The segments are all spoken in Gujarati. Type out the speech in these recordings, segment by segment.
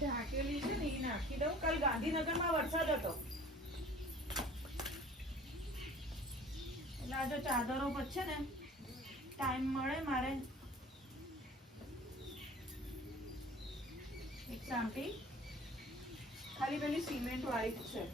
ઢાકેલી છે ને એ નાખી દઉં. કાલ ગાંધીનગરમાં વરસાદ હતો એટલે આજે ચાદરો પછી ને ટાઈમ મળે મારે એક સાંપી ખાલી પેલી સિમેન્ટ વાળી જ છે.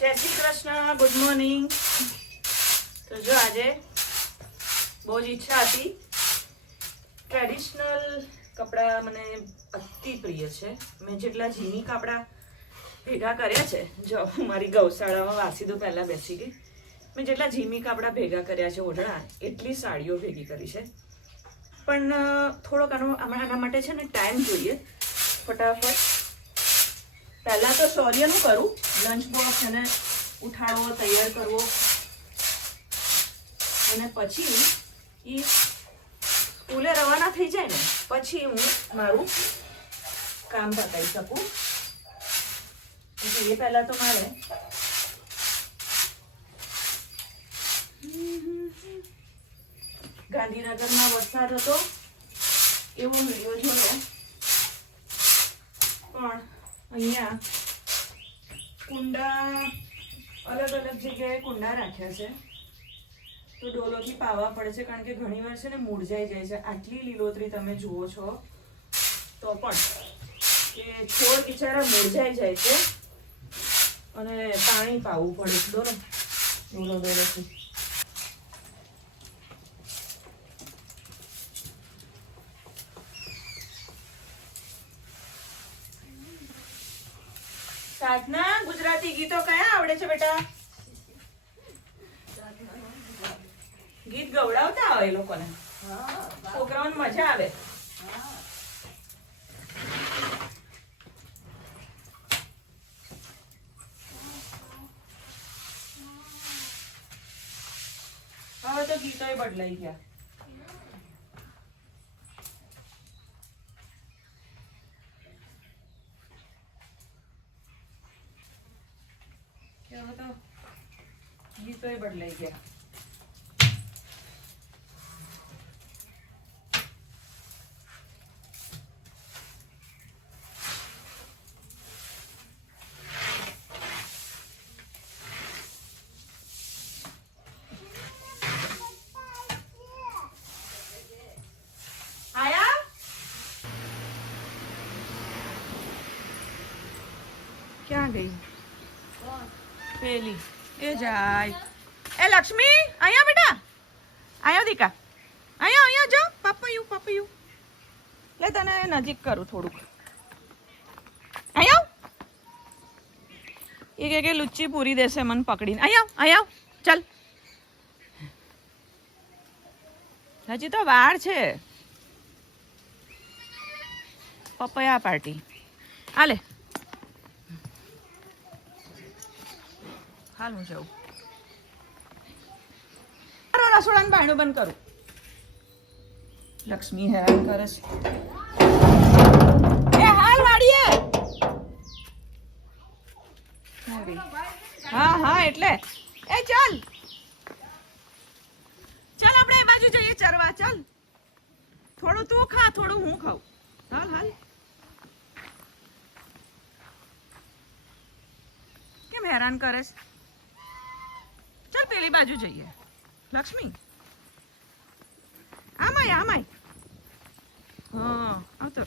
જય શ્રી કૃષ્ણ, ગુડ મોર્નિંગ. તો જો આજે બહુ જ ઈચ્છા હતી. ટ્રેડિશનલ કપડાં મને અતિ પ્રિય છે. મેં જેટલા જીની કપડાં ભેગા કર્યા છે, જો હું મારી ગૌશાળામાં વાસીદો પહેલાં બેસી ગઈ. મેં જેટલા જીમી કપડાં ભેગા કર્યા છે ઓઢણા, એટલી સાડીઓ ભેગી કરી છે. પણ થોડોક આના માટે છે ને ટાઈમ જોઈએ. ફટાફટ પહેલાં તો શૌર્યનું કરું, લંચ બોક્સ એને ઉઠાડવો, તૈયાર કરવો, અને પછી એ સ્કૂલે રવાના થઈ જાય ને પછી હું મારું કામ પતાવી શકું. એ પહેલાં તો મારે ગાંધીનગરમાં વરસાદ હતો એવો વિડીયો જોયો, પણ અહીંયા કુંડા અલગ અલગ જગ્યાએ કુંડા રાખ્યા છે તો ડોલોથી પાવા પડે છે, કારણ કે ઘણી વાર છે ને મૂળજાઈ જાય છે. આટલી લીલોતરી તમે જુઓ છો તો પણ કે છોડ બિચારા મૂળજાઈ જાય છે અને પાણી પાવું પડે છે. ડોલોથી સાધના, ગુજરાતી ગીતો કયા આવડે છે બેટા? ગીત ગવડાવતા હોય એ લોકોને, છોકરાઓને મજા આવે. હવે તો ગીતોય બદલાઈ ગયા. હવે તો ગીતોય બદલાઈ ગયા. ક્યાં ગઈ પેલી? એ જાય. એ લક્ષ્મી, અહીંયા બેટા, અહીંયા દીકા, અહીંયા જો. પપૈયું લે, તને નજીક કરું થોડુંક. અહીંયા એ કે લુચ્ચી પૂરી દેશે મને પકડીને. અહીંયા ચાલ. હજી તો વાર છે. પપૈયા પાર્ટી હાલે. હાલ હું જાઉં. રસોડાનું બાયણું બંધ કરું. લક્ષ્મી હેરાન કરે છે. એ હાલ વાડીએ. હા એટલે એ ચાલ આપણે એ બાજુ જઈએ ચરવા. ચાલ, થોડું તું ખા, થોડું હું ખાઉં. હાલ કેમ હેરાન કરે છે? ચાલ પેલી બાજુ જઈએ. લક્ષ્મી આમાય હા આવતો.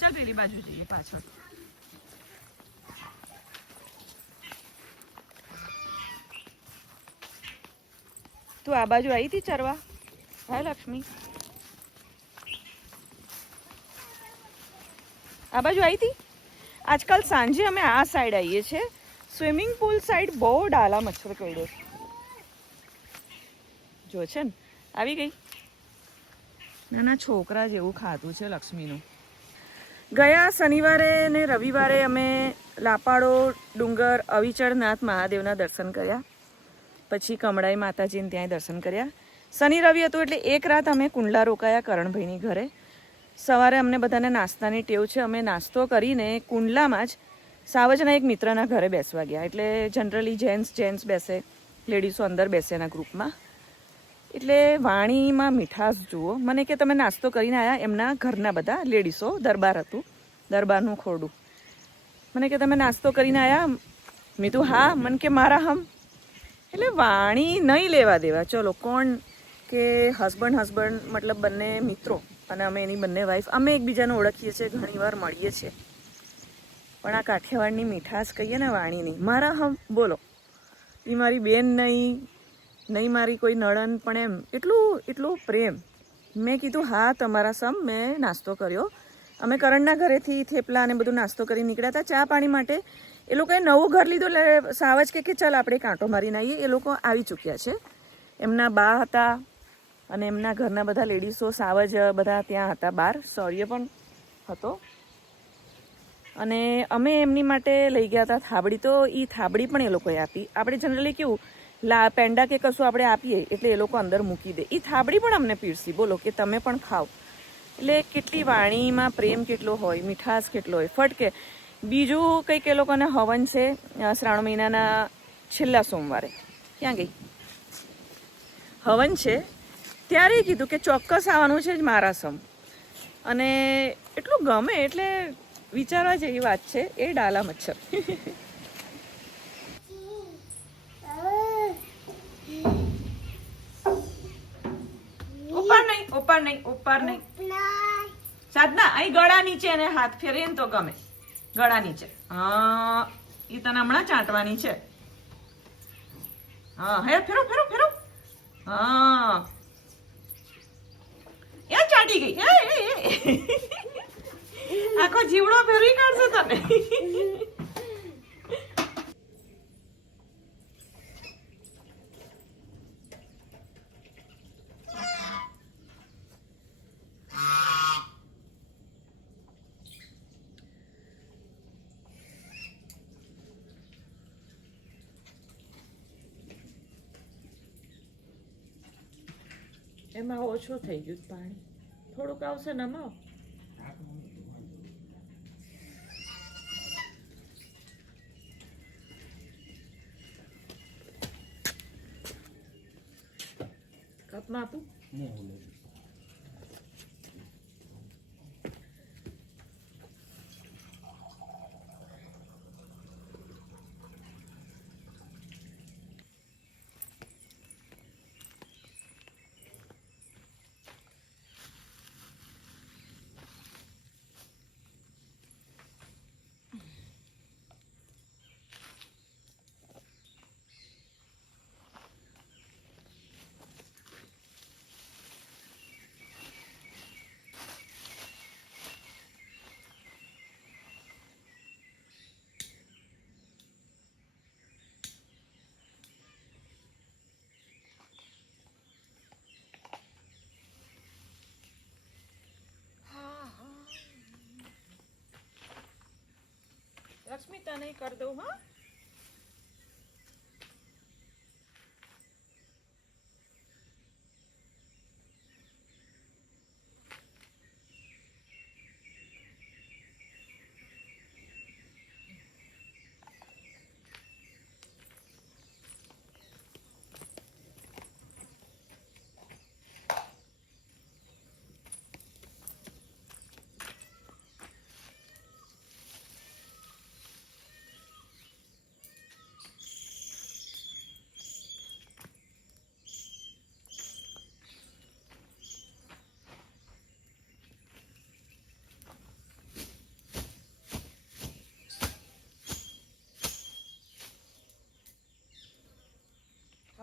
ચાલ પેલી બાજુ જઈએ પાછળ. તું આ બાજુ આવી હતી ચરવા? હા લક્ષ્મી, આ બાજુ આવી હતી. આજકાલ સાંજે અમે આ સાઈડ આવીએ છીએ. સ્વિમિંગ પુલ સાઈડ બહુ ડાલા મચ્છર કરડ્યો જો છે ને. આવી ગઈ. નાના છોકરા જેવું ખાતું છે લક્ષ્મીનું. ગયા શનિવારે ને રવિવારે અમે લાપાડો ડુંગર અવિચળનાથ મહાદેવના દર્શન કર્યા. પછી કમળાઈ માતાજીને ત્યાંય દર્શન કર્યા. શનિ રવિ હતું એટલે એક રાત અમે કુંડલા રોકાયા કરણભાઈની ઘરે. સવારે અમને બધાને નાસ્તાની ટેવ છે. અમે નાસ્તો કરીને કુંડલામાં જ સાવજના એક મિત્રના ઘરે બેસવા ગયા. એટલે જનરલી જેન્ટ્સ બેસે, લેડીઝો અંદર બેસે એના ગ્રુપમાં. એટલે વાણીમાં મીઠાશ જુઓ. મને કે તમે નાસ્તો કરીને આવ્યા. એમના ઘરના બધા લેડીઝો, દરબાર હતું, દરબારનું ખોરડું. મને કે તમે નાસ્તો કરીને આવ્યા. મેં તો હા. મને કે મારા હમ. એટલે વાણી નહીં લેવા દેવા. ચલો કોણ કે હસબન્ડ મતલબ બંને મિત્રો અને અમે એની બંને વાઈફ, અમે એકબીજાને ઓળખીએ છીએ, ઘણીવાર મળીએ છીએ. પણ આ કાઠિયાવાડની મીઠાશ કહીએ ને વાણીની, મારા હમ બોલો. એ મારી બેન નહીં મારી કોઈ નળન, પણ એમ એટલું પ્રેમ. મેં કીધું હા તમારા સમ. મેં નાસ્તો કર્યો. અમે કરણના ઘરેથી થેપલા અને બધું નાસ્તો કરી નીકળ્યા હતા ચા પાણી માટે. એ લોકોએ નવું ઘર લીધું એટલે સાવજ કે ચાલ આપણે કાંટો મારીને આવીએ. એ લોકો આવી ચૂક્યા છે. એમના બા હતા અને એમના ઘરના બધા લેડીઝો, સાવજ બધા ત્યાં હતા બહાર. સૌર્ય પણ હતો. અને અમે એમની માટે લઈ ગયા હતા થાબડી. તો એ થાબડી પણ એ લોકોએ આપી. આપણે જનરલી કેવું પેંડા કે કશું આપણે આપીએ એટલે એ લોકો અંદર મૂકી દે. એ થાબડી પણ અમને પીરસી. બોલો કે તમે પણ ખાઓ. એટલે કેટલી વાણીમાં પ્રેમ કેટલો હોય, મીઠાશ કેટલો હોય. ફટકે. બીજું કંઈક એ લોકોને હવન છે શ્રાવણ મહિનાના છેલ્લા સોમવારે. ક્યાં ગઈ? હવન છે. ત્યારે કીધું કે ચોક્કસ આવવાનું છે જ મારા સમ. અને એટલું ગમે એટલે વિચારવા જેવી વાત છે. એ ડાલા મચ્છર. ઉપર નહીં. સાધના અહીં ગળા નીચે એને હાથ ફેરીએ ને તો ગમે. ગળા નીચે. હા, એ તને હમણાં ચાટવાની છે. હા, હે ફેરો. હા, એ ચાટી ગઈ. આખો જીવડો ફેરવી કાઢશે તને. એમાં ઓછું થઈ ગયું પાણી. થોડુંક આવશે ને આમાં. કપમાં આપું. લક્ષ્મી તને કરી દઉં. હા,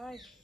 Hi.